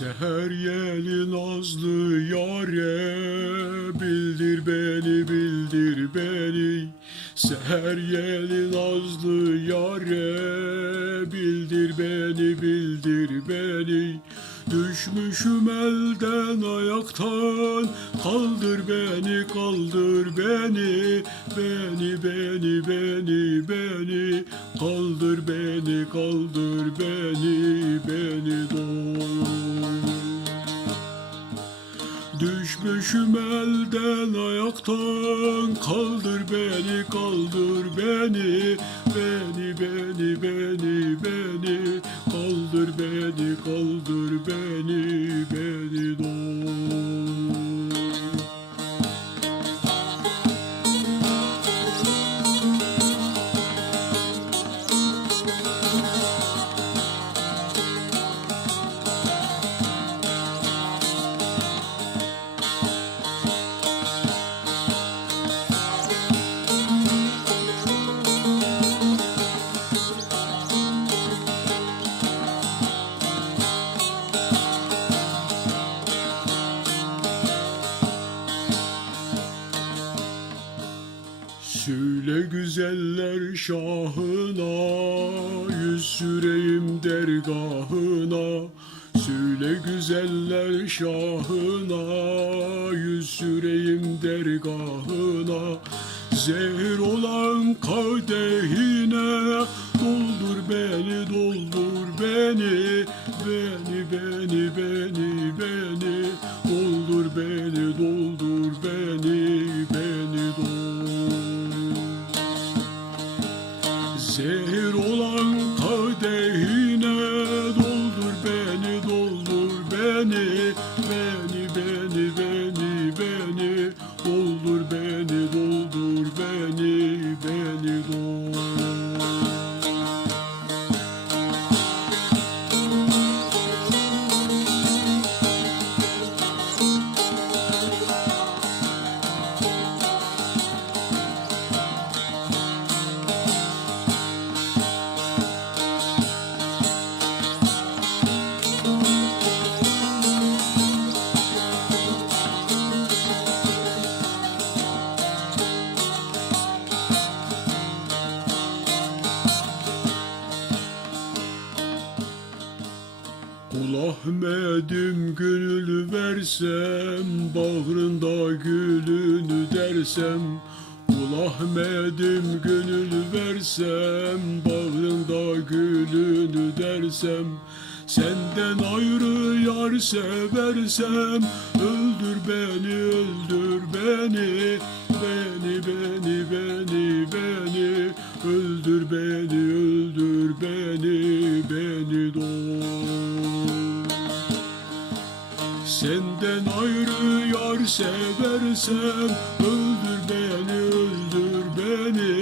Seher yeli nazlı yare Bildir beni bildir beni. Seher yeli nazlı yare Bildir beni bildir beni. Düşmüşüm elden ayaktan Kaldır beni kaldır beni. Beni beni beni beni. Kaldır beni kaldır beni Beni Düşmüşüm elden ayaktan Kaldır beni kaldır beni Beni beni beni beni. Kaldır beni kaldır beni Beni Söyle güzeller şahına Yüz süreyim dergahına. Söyle güzeller şahına Yüz süreyim dergahına. Zehir olan kadehine Doldur beni doldur beni. Beni beni beni beni. Doldur Zehir olan kadehine doldur beni doldur beni beni beni beni Ahmet'im gönül versem Bağrında gülünü dersem. Kul Ahmet'im gönül versem Bağrında gülünü dersem. Senden ayrı yar seversem Öldür beni öldür beni. Beni beni beni beni. Öldür beni öldür beni Beni doğur Senden ayrı seversem Öldür beni öldür Beni